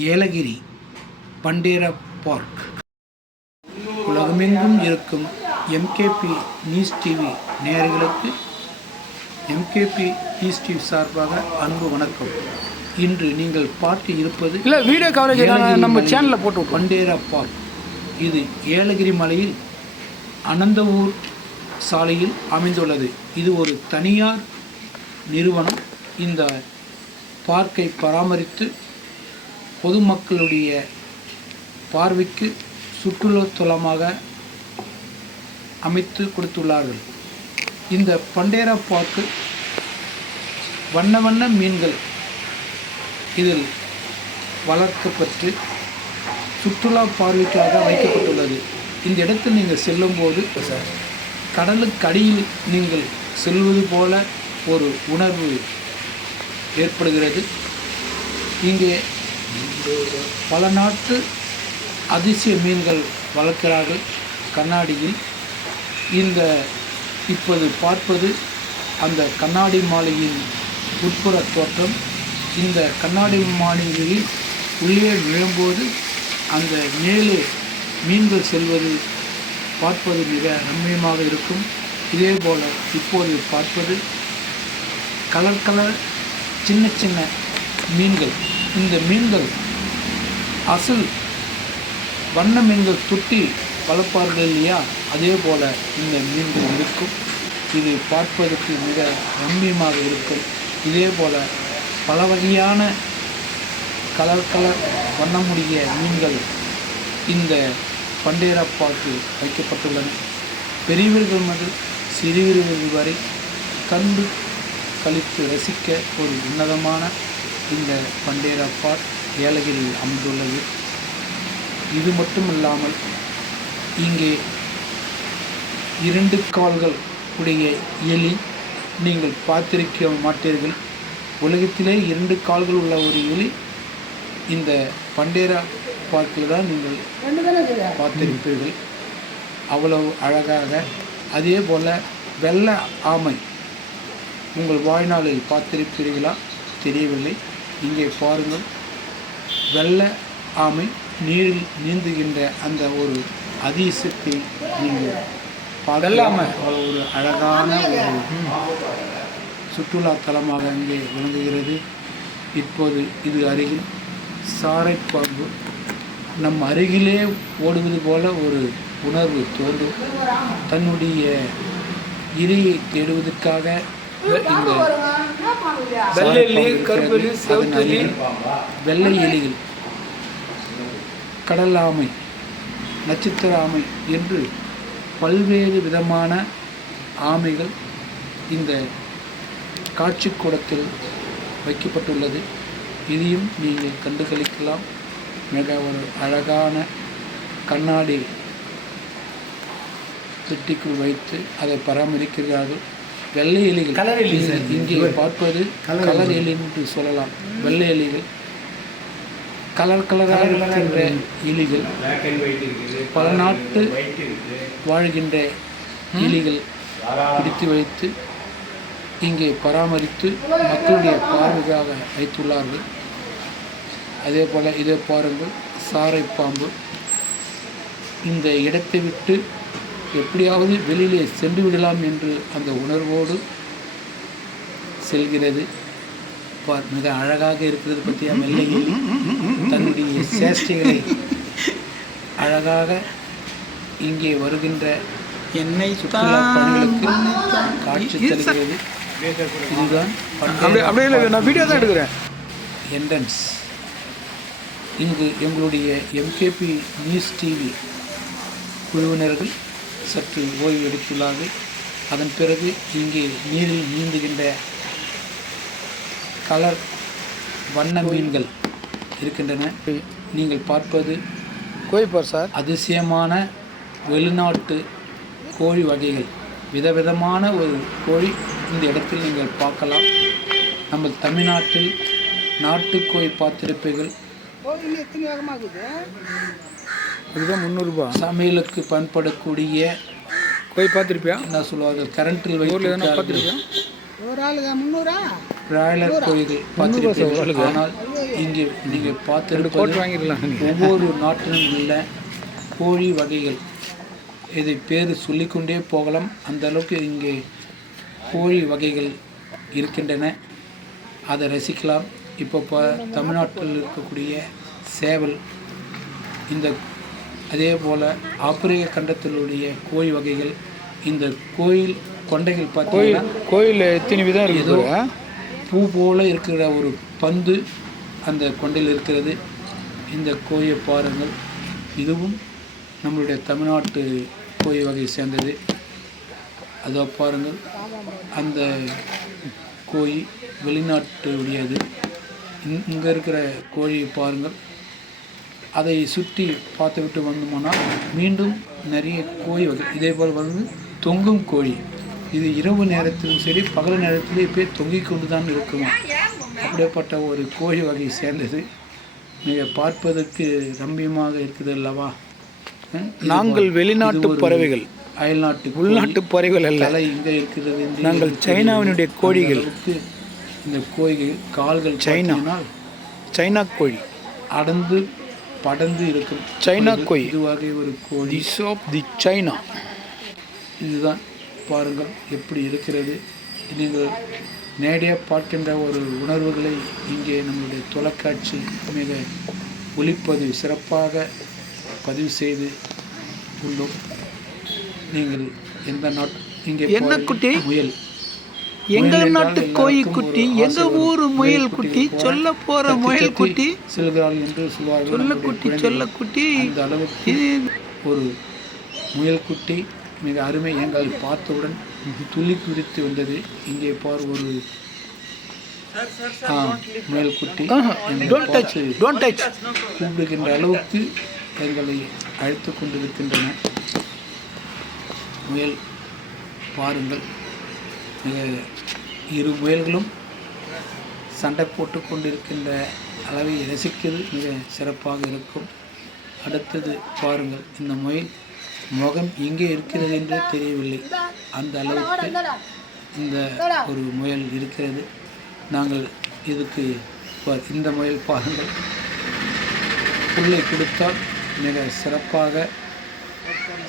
Yelagiri பண்டேரா park. உலகமெங்கும் இருக்கும் MKB news TV நேயர்களுக்கு எம்கேபி நியூஸ் டிவி சார்பாக அன்பு வணக்கம். இன்று நீங்கள் பார்த்து இருப்பது வீடியோ கவரேஜ் நம்ம சேனலில் போட்டு பண்டேரா பார்க். இது ஏலகிரி மலையில் அனந்தவூர் சாலையில் அமைந்துள்ளது. இது ஒரு தனியார் நிறுவனம் இந்த பார்க்கை பராமரித்து பொதுமக்களுடைய பார்வைக்கு சுற்றுலாத்தலமாக அமைத்து கொடுத்துள்ளார்கள். இந்த பண்டேரா பார்க்கு வண்ண வண்ண மீன்கள் இதில் வளர்க்கப்பட்டு சுற்றுலா பார்வைக்காக வைக்கப்பட்டுள்ளது. இந்த இடத்தில் நீங்கள் செல்லும்போது கடலுக்கு அடியில் நீங்கள் செல்வது போல ஒரு உணர்வு ஏற்படுகிறது. இங்கே பல நாட்டு அதிசய மீன்கள் வளர்க்கிறார்கள் கண்ணாடியில். இந்த இப்போது பார்ப்பது அந்த கண்ணாடி மாளிகையின் உட்புற தோற்றம். இந்த கண்ணாடி மாளிகையில் உள்ளே விழும்போது அந்த மேலே மீன்கள் செல்வது பார்ப்பது மிக ரம்மியமாக இருக்கும். இதே போல் இப்போது பார்ப்பது கலர் கலர் சின்ன சின்ன மீன்கள். இந்த மீன்கள் அசல் வண்ண மீன்கள் தொட்டி வளர்ப்பார்கள் இல்லையா, அதே போல் இந்த மீன்கள் இருக்கும். இது பார்ப்பதற்கு மிக ரம்மியமாக இருக்கும். இதே போல் பல வகையான கலர் வண்ணமுடைய மீன்கள் இந்த பண்டேரா பார்க்கில் வைக்கப்பட்டுள்ளன. பெரியவர்கள் முதல் சிறியவர்கள் வரை கண்டு கழித்து ரசிக்க ஒரு உன்னதமான இந்த பண்டேரா பார்க் ஏலகிரியில் அமைந்துள்ளது. இது மட்டும் இல்லாமல் இங்கே 2 கால்கள் உடைய எலி நீங்கள் பார்த்திருக்க மாட்டீர்கள். உலகத்திலே 2 கால்கள் உள்ள ஒரு எலி இந்த பண்டேரா பார்க்கில் தான் நீங்கள் பார்த்திருப்பீர்கள். அவ்வளவு அழகாக. அதே போல் வெள்ளை ஆமை உங்கள் வாழ்நாளில் பார்த்திருப்பீர்களா தெரியவில்லை. இங்கே பாருங்கள், வெள்ளை ஆமை நீரில் நீந்துகின்ற அந்த ஒரு அதிசயத்தை நீங்கள் பார்க்கலாம். ஒரு அழகான ஒரு சுற்றுலா தலமாக இங்கே விளங்குகிறது. இப்போது இது அருகில் சாரைப்பாம்பு நம் அருகிலே ஓடுவது போல ஒரு உணர்வு தோன்றும். தன்னுடைய இரையை தேடுவதற்காக இந்த வெள்ளை எலிகள், கடல் ஆமை, நட்சத்திர ஆமை என்று பல்வேறு விதமான ஆமைகள் இந்த காட்சிக்கூடத்தில் வைக்கப்பட்டுள்ளது. இதையும் நீங்கள் கண்டுகளிக்கலாம். மிக ஒரு அழகான கண்ணாடி பெட்டிக்குள் வைத்து அதை பராமரிக்கிறார்கள். வெள்ளை எலிகள், இங்கே பார்ப்பது கலர் எலி என்று சொல்லலாம். வெள்ளை எலிகள், கலராக இருக்கின்ற எலிகள், பல நாட்டு வாழ்கின்ற எலிகள் பிடித்து வைத்து இங்கே பராமரித்து மக்களுடைய பார்வைக்காக வைத்துள்ளார்கள். அதே போல் இதை பாருங்கள், சாரைப்பாம்பு இந்த இடத்தை விட்டு எப்படியாவது வெளியிலே சென்று விடலாம் என்று அந்த உணர்வோடு செல்கிறது. மிக அழகாக இருக்கிறது பற்றிய வெள்ளை எலி தன்னுடைய சேஷ்டைகளை அழகாக இங்கே வருகின்ற எண்ணெய் சுற்றுலா பயணிகளுக்கு காட்சி தருகிறது. இதுதான் நான் வீடியோ தான் எடுக்கிறேன் என்ட்ரன்ஸ். இங்கு எங்களுடைய எம்கேபி நியூஸ் டிவி குழுவினர்கள் சற்று ஓய்வு எடுத்துள்ளார்கள். அதன் பிறகு இங்கே நீரில் நீந்துகின்ற கலர் வண்ண மீன்கள் இருக்கின்றன. நீங்கள் பார்ப்பது அதிசயமான வெளிநாட்டு கோழி வகைகள். விதவிதமான ஒரு கோழி இந்த இடத்தில் நீங்கள் பார்க்கலாம். நம்ம தமிழ்நாட்டில் நாட்டுக்கோழி பார்த்திருப்பீர்கள். இதுதான் 300 ரூபாய். சமையலுக்கு பயன்படக்கூடிய கோழி பார்த்துருப்பியா? என்ன சொல்லுவார்கள், கரண்ட்டில் வைத்து ஒரு ஆளுக்கு 300. பிராய்லர் கோழிகள் பார்த்திருப்பீர்கள். ஆனால் இங்கே நீங்கள் பார்த்திருப்பது ஒவ்வொரு நாட்டிலும் உள்ள கோழி வகைகள். இதை பேர் சொல்லிக்கொண்டே போகலாம். அந்த அளவுக்கு இங்கே கோழி வகைகள் இருக்கின்றன. அதை ரசிக்கலாம். இப்போ தமிழ்நாட்டில் இருக்கக்கூடிய சேவல், இந்த அதே போல் ஆப்பிரிக்க கண்டத்திலுடைய கோழி வகைகள், இந்த கோயில் கொண்டைகள் பார்த்தீங்கன்னா கோயில் எத்தனை விதம் இருக்குது. ஏதோ பூ போல் இருக்கிற ஒரு பந்து அந்த கொண்டையில் இருக்கிறது. இந்த கோழியை பாருங்கள். இதுவும் நம்மளுடைய தமிழ்நாட்டு கோழி வகையை சேர்ந்தது. அதோ பாருங்கள், அந்த கோழி வெளிநாட்டுடையது. இங்கே இருக்கிற கோழியை பாருங்கள். அதை சுற்றி பார்த்து விட்டு வந்தோம்னா மீண்டும் நிறைய கோழி வகை இதே போல் வந்து தொங்கும் கோழி. இது இரவு நேரத்திலும் சரி பகல் நேரத்திலே போய் தொங்கிக் கொண்டு தான் இருக்குமா. அப்படிப்பட்ட ஒரு கோழி வகை சேர்ந்தது. மிக பார்ப்பதற்கு ரம்மியமாக இருக்குது அல்லவா. நாங்கள் வெளிநாட்டு பறவைகள், அயல்நாட்டு உள்நாட்டு பறவைகள் அல்ல. தலை இங்கே இருக்கிறது. நாங்கள் சைனாவினுடைய கோழிகள். இந்த கோழிகள் கால்கள் சைனா கோழி அடர்ந்து படர்ந்து இருக்கும் சைனா கோழி. இது வகை ஒரு கோழி ஆஃப் தி சைனா. இதுதான் பாருங்கள் எப்படி இருக்கிறது. நீங்கள் நேரடியாக பார்க்கின்ற ஒரு உணர்வுகளை இங்கே நம்முடைய தொலைக்காட்சி மிக ஒளிப்பதிவு சிறப்பாக பதிவு செய்து உள்ளோம். நீங்கள் எந்த நாட்டு இங்கே என்ன குட்டி? முயல், எங்கள் நாட்டு கோழி குட்டி, எங்க ஊர் முயல் குட்டி, சொல்ல போற முயல் குட்டி செல்கிறாள் என்று சொல்வார்கள். சொல்ல குட்டி, சொல்ல குட்டி. அந்த அளவுக்கு ஒரு முயல் குட்டி மிக அருமை. எங்களை பார்த்தவுடன் துள்ளி குதித்து வந்தது. இங்கே பார் ஒரு முயல் குட்டி கூப்பிடுகின்ற அளவுக்கு எங்களை அழைத்து கொண்டிருக்கின்றன. முயல் பாருங்கள், மிக இரு முயல்களும் சண்டை போட்டு கொண்டிருக்கின்ற அளவை ரசிக்கிறது மிக சிறப்பாக இருக்கும். அடுத்தது பாருங்கள், இந்த முயல் முகம் எங்கே இருக்கிறது என்றே தெரியவில்லை. அந்த அளவுக்கு இந்த ஒரு முயல் இருக்கிறது. நாங்கள் இதுக்கு இந்த முயல் பாருங்கள், புல்லை கொடுத்தால் மிக சிறப்பாக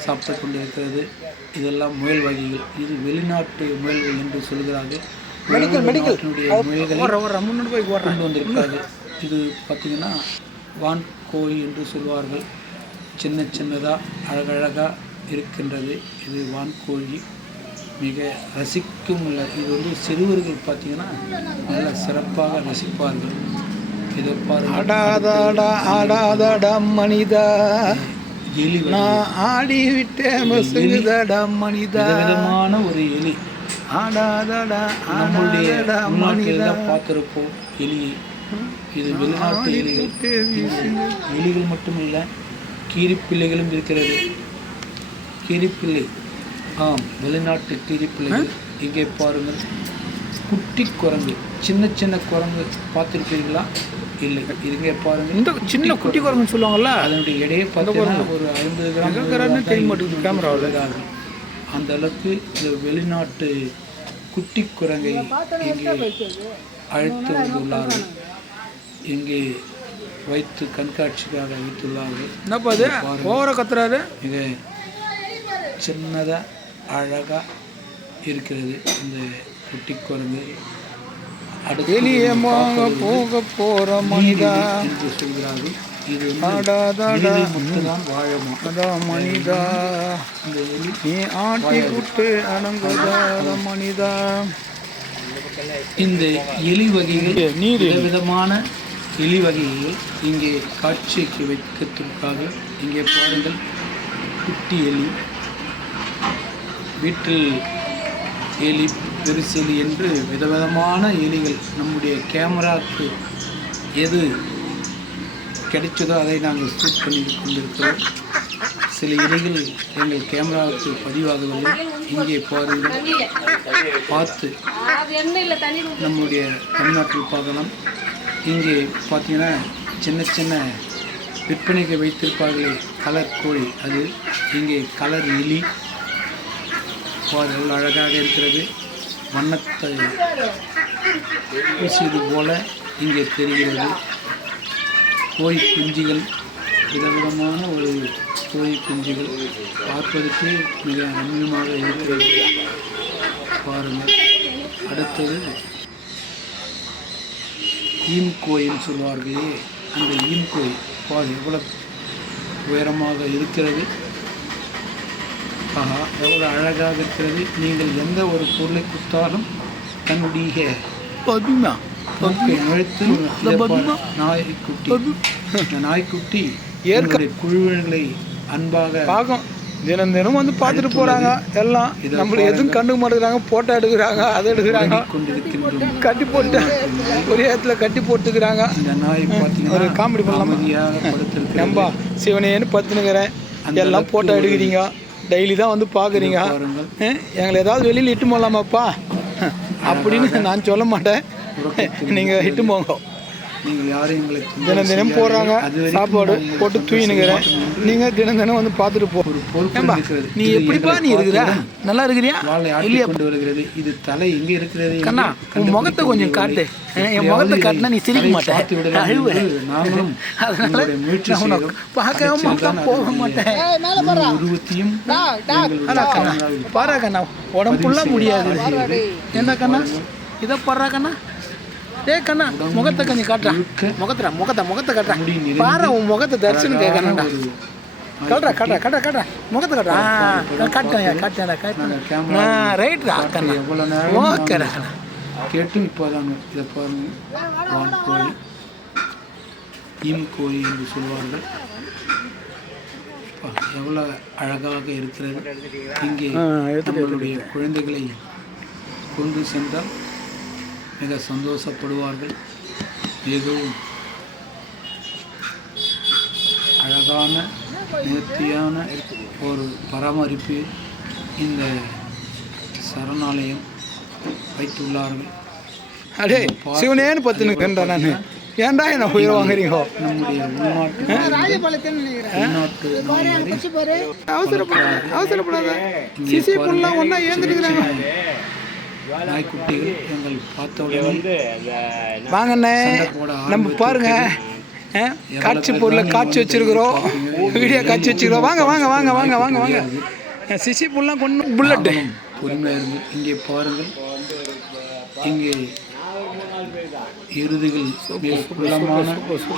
சாப்பிட்டு கொண்டிருக்கிறது. இதெல்லாம் முயல் வகைகள். இது வெளிநாட்டு முயல்கள் என்று சொல்கிறார்கள். முயல்களை கொண்டு வந்திருக்கிறார்கள். இது பார்த்திங்கன்னா வான் கோழி என்று சொல்வார்கள். சின்ன சின்னதாக அழகழகாக இருக்கின்றது. இது வான்கோழி மிக ரசிக்கும் உள்ள. இது வந்து சிறுவர்கள் பார்த்திங்கன்னா நல்ல சிறப்பாக ரசிப்பார்கள். இதை பாருங்க. மனிதா எலி, நான் ஆடி விட்டேன் மனிதா. விதமான ஒரு எலி. நம்மளுடைய பார்த்துருப்போம் எலியை. இது வெளிநாட்டு எலிகள். எலிகள் மட்டுமில்லை, கீரிப்பிள்ளைகளும் இருக்கிறது. கீரிப்பிள்ளை, வெளிநாட்டு கீரிப்பிள்ளைகள். இங்கே பாருங்கள், குட்டி குரங்கு, சின்ன சின்ன குரங்கு பார்த்துருப்பீங்களா? இல்லை, இங்கே பாருங்கள், இந்த சின்ன குட்டி குரங்குன்னு சொல்லுவாங்கள்ல, அதனுடைய எடையை பார்த்தீங்கன்னா ஒரு 50 கிராம் ஆகும். அந்த அளவுக்கு இந்த வெளிநாட்டு குட்டி குரங்கை இங்கே அழைத்து வந்துள்ளார்கள். இங்கே வைத்து கண்காட்சிக்காக வைத்துள்ளார்கள். மிக சின்னதாக அழகாக இருக்கிறது இந்த குட்டி குரங்கு. அடுத்து போக போற மனிதா என்று சொல்கிறார்கள். இது மட்டும்தான் வாழமா மனிதா. இந்த எலி நீ ஆட்டி விட்டு அடங்குதார மனிதா. இந்த எலி வகைகள் விதவிதமான எலி வகைகள் இங்கே காட்சிக்கு வைக்கிறதுக்காக. இங்கே பாருங்கள், குட்டி எலி, வீட்டில் எலி, பெருசெலி என்று விதவிதமான எலிகள். நம்முடைய கேமராவுக்கு எது கிடைச்சதோ அதை நாங்கள் ஷூட் பண்ணி கொண்டிருக்கிறோம். சில எலிகள் எங்கள் கேமராவுக்கு பதிவாகவில்லை. இங்கே பாருங்கள், பார்த்து நம்முடைய தமிழ்நாட்டில் பார்க்கலாம். இங்கே பார்த்தீங்கன்னா சின்ன சின்ன விற்பனைக்கு வைத்திருப்பார்களே கலர் கோழி, அது இங்கே கலர் எலி பாருங்கள், அழகாக இருக்கிறது. வண்ணத்தை பூசியது போல இங்கே தெரிகிறது. கோழி குஞ்சுகள், விதவிதமான ஒரு கோழி குஞ்சுகள் பார்ப்பதற்கு மிக ரம்மியமாக இருக்கிறது. பாருங்கள். அடுத்தது ஈம்கோயின்னு சொல்வார்களே, அந்த ஈம்கோய் பால் எவ்வளோ உயரமாக இருக்கிறது. ஆஹா, எவ்வளோ அழகாக இருக்கிறது. நீங்கள் எந்த ஒரு பொருளை கொடுத்தாலும் தன்னுடைய நுழைத்து நாய்க்குட்டி, இந்த நாய்க்குட்டி குழுவினர்களை அன்பாக பார்க்கும். தினம் தினம் வந்து பார்த்துட்டு போகிறாங்க. எல்லாம் நம்மளுக்கு எதுவும் கண்டுக்க மாட்டேங்கிறாங்க. ஃபோட்டோ எடுக்கிறாங்க, அதை எடுக்கிறாங்க, கட்டி போட்டு ஒரு இடத்துல கட்டி போட்டுக்கிறாங்க. இந்த நாய் பார்த்தீங்கன்னா ஒரு காமெடி பண்ணலாமா? நம்பா சிவனேன்னு பத்துனுக்கிறேன், எல்லாம் ஃபோட்டோ எடுக்கிறீங்க, டெய்லி தான் வந்து பார்க்குறீங்க. எங்களை ஏதாவது வெளியில் இட்டு போகலாமாப்பா அப்படின்னு நான் சொல்ல மாட்டேன். நீங்கள் இட்டு போங்க. நீங்கள் யாரும் எங்களுக்கு தினம் தினம் போடுறாங்க, சாப்பாடு போட்டு தூயினுக்கிறேன். நீங்கள் தினம் தினம் வந்து பார்த்துட்டு போம்பா. நீ எப்படிப்பா நீ இருக்கிற? நல்லா இருக்கிறியா இல்லையா? கொண்டு வருகிறது. இது தலை எங்கே இருக்கிறது கண்ணா, உன் முகத்தை கொஞ்சம் காட்டு. என் முகத்தை காட்டினா நீ சிரிக்க மாட்டேன், அழுவ. அதனால பார்க்காம போக மாட்டேன். உருவத்தையும் பாரா கண்ணா, உடம்புலாம் முடியாது. என்ன கண்ணா இதை பாடுறா கண்ணா? ஏ கண்ணா, முகத்தை கொஞ்சம் காட்டுறா. முகத்தை காட்டுறா. பாரு உன் முகத்தை தரிசனம் கேட்கணும்டா. காட்டுறா முகத்தை காட்டுறா. காட்டுறா. ரைட்ரா கண்ணா, ஓகேடா கண்ணா. கேட்டும் இப்போதாங்க இதை பாருங்க. வான்கோழி, ஈம்கோழி என்று சொல்வார்கள். எவ்வளோ அழகாக இருக்கிறது. இங்கே நம்மளுடைய குழந்தைகளை கொண்டு சென்றால் மிக சந்தோஷப்படுவார்கள். மிகவும் அழகான நேர்த்தியான ஒரு பராமரிப்பு இந்த சரணாலயம் வைத்துள்ளார்கள். அடே சிவனேன்னு பத்துனுக்கேன்டா நான். ஏன்டா என்ன உயிரை வாங்குறீங்க? நம்முடைய அவசரப்படாத. சிசி பொண்ணெலாம் ஒன்றா ஏந்துட்டுக்கிறாங்க. நாய்க்குட்டிகள் எங்கள் பார்த்தவுடனே வாங்கண்ணே, நம்ம பாருங்க காட்சி பொருளை காட்சி வச்சிருக்கிறோம், வீடியோ காட்சி வச்சிருக்கிறோம். வாங்க வாங்க வாங்க வாங்க வாங்க வாங்க. சிசி பொருளாம் கொண்டு புல்லட்டு பொறுமையாக இருந்து இங்கே பாருங்கள். இங்கே எருதுகள், மிக குள்ளமான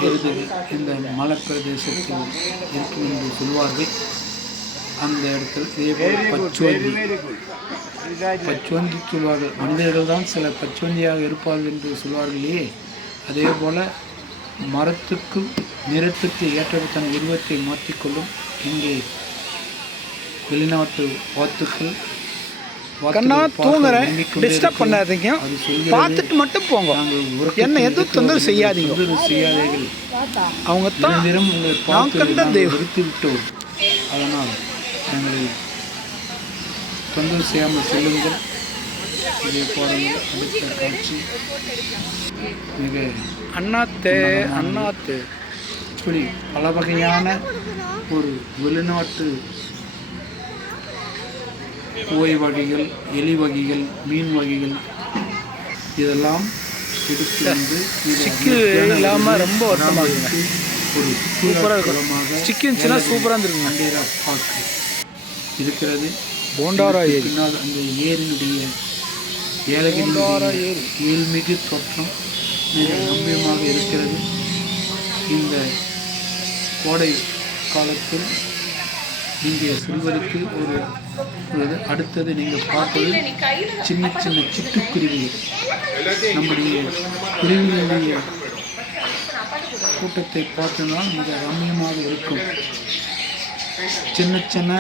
எருதுகள் இந்த மலைப்பிரதேசத்தில் இருக்கும் என்று சொல்வார்கள். அந்த இடத்தில் இதேபோல் பச்சோந்தி சொல்வார்கள். மனிதர்கள் தான் சில பச்சோந்தியாக இருப்பார்கள் என்று சொல்வார்களே, அதே போல் மரத்துக்கு நிறத்துக்கு ஏற்றது தன் உருவத்தை மாற்றிக்கொள்ளும் இங்கே வெளிநாட்டு வாத்துக்கள். கண்ணா தூங்குறேன், டிஸ்டர்ப் பண்ணாதீங்க, பார்த்துட்டு மட்டும் போங்க. என்ன எதுவும் தொந்தரவு செய்யாதீங்க. அவங்க தான் உங்களை பார்த்து விடுத்து விட்டோம். அதனால் எங்களை தொந்தரவு செய்யாமல் செல்லுங்கள். இதை பாருங்கள். அடுத்த காட்சி மிக அண்ணாத்து இப்படி பல வகையான ஒரு வெளிநாட்டு கோழி வகைகள், எலி வகைகள், மீன் வகைகள் இதெல்லாம் எடுத்து வந்து சிக்கன் இல்லாமல் ரொம்ப வருத்தமாக ஒரு சூப்பராக சிக்கன் சூப்பராக இருந்துருக்கு. மண்டேரா பார்க்கு இருக்கிறது. போண்டாரா ஏரி பின்னால் அந்த ஏரியினுடைய ஏலகிரி ஏழ்மிகு தோற்றம் மிக நம்பியமாக இருக்கிறது. இந்த கோடை காலத்தில் இங்கே செல்வதற்கு ஒரு அடுத்தது நீங்கள் பார்ப்பது சின்ன சின்ன சிட்டுக்குருவிகள். நம்முடைய குருவிகளுடைய கூட்டத்தை பார்த்தனால் மிக ரம்மியமாக இருக்கும். சின்ன சின்ன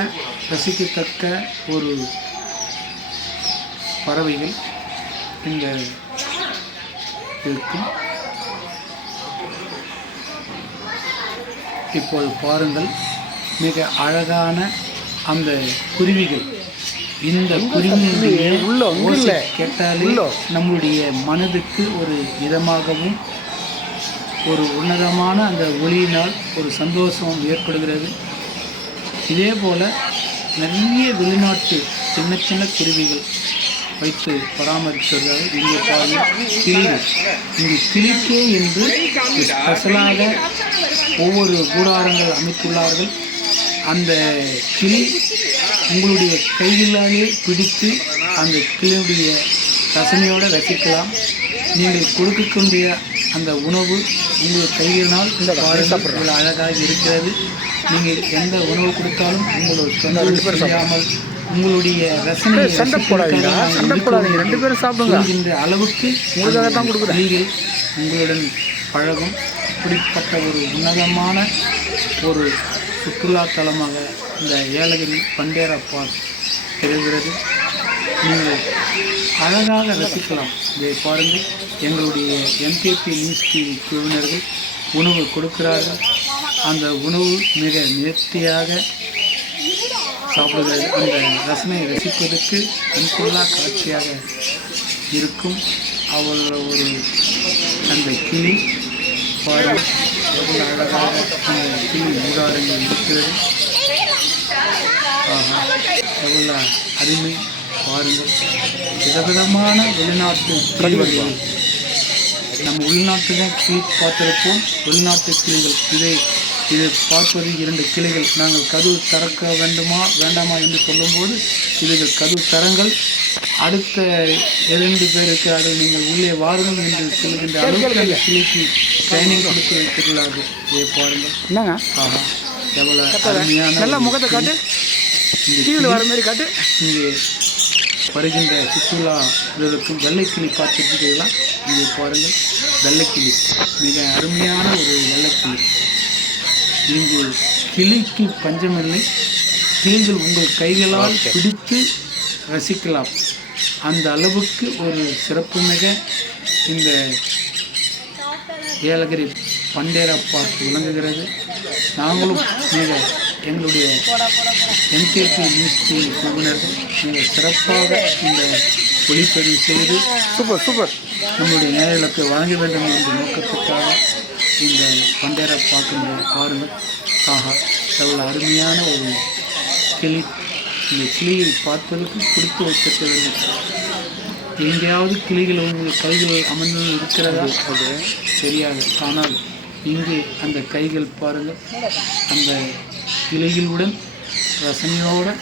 ரசிக்கத்தக்க ஒரு பறவைகள் இங்கே இருக்கும். இப்போது பாருங்கள், மிக அழகான அந்த குருவிகள். இந்த குருவிகளுடைய ஓசை கேட்டாலே நம்முடைய மனதுக்கு ஒரு இதமாகவும் ஒரு உன்னதமான அந்த ஒளியினால் ஒரு சந்தோஷம் ஏற்படுகிறது. இதே போல் நிறைய வெளிநாட்டு சின்ன சின்ன குருவிகள் வைத்து பராமரித்ததாக இங்கே பாருங்கள் கிளிகள். இங்கு கிளிக்கே என்று ஸ்பெஷலாக ஒவ்வொரு கூடாரங்கள் அமைத்துள்ளார்கள். அந்த கிளி உங்களுடைய கைகளாலே பிடித்து அந்த கிளியுடைய ரசனையோடு ரசிக்கலாம். நீங்கள் கொடுக்கக்கூடிய அந்த உணவு உங்கள் கைகளினால் இவ்வளவு அழகாக இருக்கிறது. நீங்கள் எந்த உணவு கொடுத்தாலும் உங்களுக்கு தொந்தரவு செய்யாமல் உங்களுடைய ரசனையை சொல்கின்ற அளவுக்கு கிளிகள் உங்களுடன் பழகும். இப்படிப்பட்ட ஒரு உன்னதமான ஒரு சுற்றுலாத்தலமாக இந்த ஏலகிரி பண்டேரா பார்க் திகழ்கிறது. நீங்கள் அழகாக ரசிக்கலாம். இதை பாருங்கள், எங்களுடைய எம்கேபி நியூஸ் டிவி குழுவினர்கள் உணவு கொடுக்கிறார்கள். அந்த உணவு மிக நேர்த்தியாக சாப்பிடுகிறது. அந்த ரசனையை ரசிப்பதற்கு கண்கொள்ளா காட்சியாக இருக்கும். அவ்வளோ ஒரு அந்த கிளி பாருங்கள் எவ்வளோ அழகாக அந்த கிளி ஊடாரங்கள் இருக்கிறது. எவ்வளோ அருமை பாருங்கள். விதவிதமான வெளிநாட்டு கிளிகள், நம்ம உள்நாட்டு தான் கிளி பார்த்திருப்போம், வெளிநாட்டு கிளிகள். இது பார்ப்பது 2 கிளிகள். நாங்கள் கதவு திறக்க வேண்டாமா என்று சொல்லும்போது இதுகள் கதவு தரங்கள். அடுத்த 2 பேர் இருக்கிறார்கள், நீங்கள் உள்ளே வாருங்கள் என்று சொல்லுகின்ற அளவுக்கு அந்த கிளிக்கு ட்ரைனிங் கொடுத்து வைத்துள்ளார்கள். இதை பாருங்கள். என்னங்க எவ்வளோ அருமையான நல்ல முகத்தை காட்டு, டிவியில் வர மாதிரி காட்டு. இங்கே வருகின்ற சுற்றுலாவிற்கும் வெள்ளைக்கிளி பார்த்துருக்கீங்களா? இங்கே பாருங்கள், வெள்ளைக்கிளி மிக அருமையான ஒரு வெள்ளைக்கிளி. இங்கு கிளிக்கு பஞ்சமில்லை. கிளிகள் உங்கள் கைகளால் பிடித்து ரசிக்கலாம். அந்த அளவுக்கு ஒரு சிறப்புமிக இந்த ஏலகிரி பண்டேரா பார்க் விளங்குகிறது. நாங்களும் எங்களுடைய எம்கேபி நியூஸ் டிவி குழுவினர்கள் மிக சிறப்பாக இந்த ஒளிப்பதிவு செய்து சூப்பர் நம்முடைய நேயர்களுக்கு வழங்க வேண்டும் என்ற நோக்கத்துக்காக இந்த பண்டேரா பார்க்கின்ற பாருங்கள். எவ்வளோ அருமையான ஒரு கிளி. இந்த கிளியை பார்ப்பதற்கு கொடுத்து வைக்க வேண்டும். எங்கேயாவது கிளிகள் உங்கள் கைகள் அமர்ந்து இருக்கிறதா அது தெரியாது. ஆனால் இங்கே அந்த கைகள் பாருங்கள், அந்த கிளிகளுடன் ரசனையோடு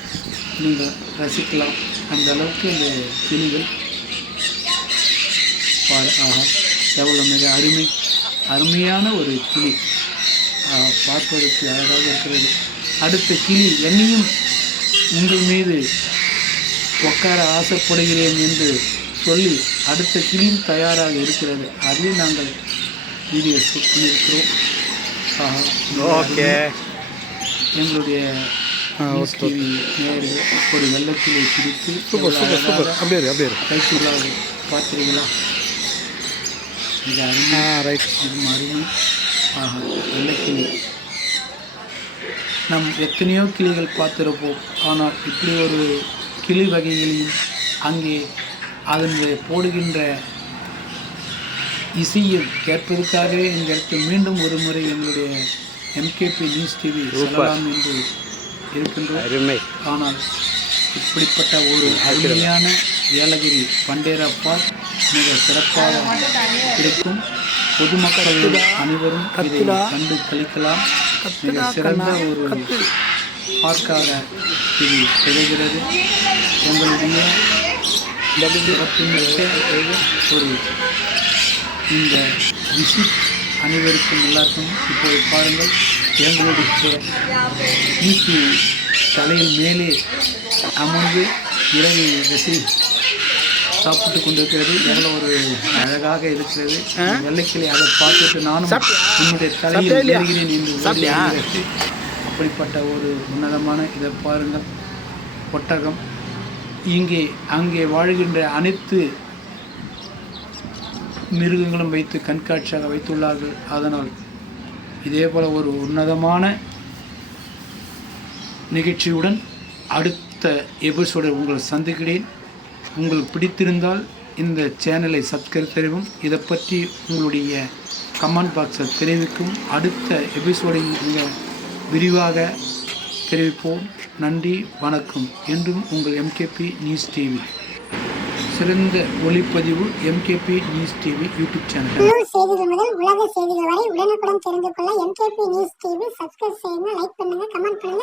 நீங்கள் ரசிக்கலாம். அந்த அளவுக்கு இந்த கிளிகள் எவ்வளோ மிக அருமையான ஒரு கிளி. பார்ப்பதற்கு அழகாக இருக்கிறது. அடுத்த கிளி என்னையும் உங்கள் மீது உட்கார ஆசைப்படுகிறேன் என்று சொல்லி அடுத்த கிளியும் தயாராக இருக்கிறது. அதையும் நாங்கள் வீடியோ ஷூட் பண்ணியிருக்கிறோம். ஓகே, எங்களுடைய டிவி நேயர்கள் ஒரு வெள்ளக்கிளை பிடித்து அப்படியே கைச்சுள்ளாக பார்த்துருங்களா? இது அருமை, இது அருமை. வெள்ளக்கிளி நம் எத்தனையோ கிளிகள் பார்த்துருப்போம். ஆனால் இப்படி ஒரு கிளி வகைகளையும் அங்கே அதனுடைய போடுகின்ற இசையும் கேட்பதற்காகவே இந்த இடத்தில் மீண்டும் ஒரு முறை எங்களுடைய எம்கேபி நியூஸ் டிவி சொல்லலாம் என்று இருக்கின்றோம். ஆனால் இப்படிப்பட்ட ஒரு அருமையான ஏலகிரி பண்டேரா பார்க் மிக சிறப்பாக இருக்கும். பொதுமக்கள் அனைவரும் இதை கண்டு கழிக்கலாம். மிக சிறந்த ஒரு பார்க்காக இது திகழ்கிறது. எங்களுடைய ஒரு இந்த விசிட் அனைவருக்கும் எல்லாருக்கும் இப்போது பாருங்கள், எங்களுடைய ஈட்டி தலையில் மேலே அமர்ந்து இரவு ரசி சாப்பிட்டு கொண்டிருக்கிறது. எவ்வளோ ஒரு அழகாக இருக்கிறது. வெள்ளைக்கிளி அதை பார்த்துட்டு நானும் என்னுடைய தலையில் ஏறுகிறேன் என்று அப்படிப்பட்ட ஒரு உன்னதமான இதை பாருங்கள். ஒட்டகம் அங்கே வாழ்கின்ற அனைத்து மிருகங்களும் வைத்து கண்காட்சியாக வைத்துள்ளார்கள். அதனால் இதே போல ஒரு உன்னதமான நிகழ்ச்சியுடன் அடுத்த எபிசோடை உங்களை சந்திக்கிறேன். உங்களுக்கு பிடித்திருந்தால் இந்த சேனலை சப்ஸ்கிரைப் செய்யவும், இதை பற்றி உங்களுடைய கமெண்ட் பாக்ஸில் தெரிவிக்கும். அடுத்த எபிசோடில் நீங்கள் விரிவாக தெரிவிப்போம். நன்றி, வணக்கம். என்றும் உங்கள் எம்கேபி நியூஸ் டிவி. சிறந்த ஒளிப்பதிவு MKB news TV YouTube channel. உள்ளூர் செய்திகள் முதல் உலக செய்திகள் வரை உடனுக்குடன் தெரிந்து கொள்ள எம்கேபி நியூஸ் டிவி சப்ஸ்கிரைப் செய்யுங்க, லைக் பண்ணுங்க, கமெண்ட் பண்ணுங்க.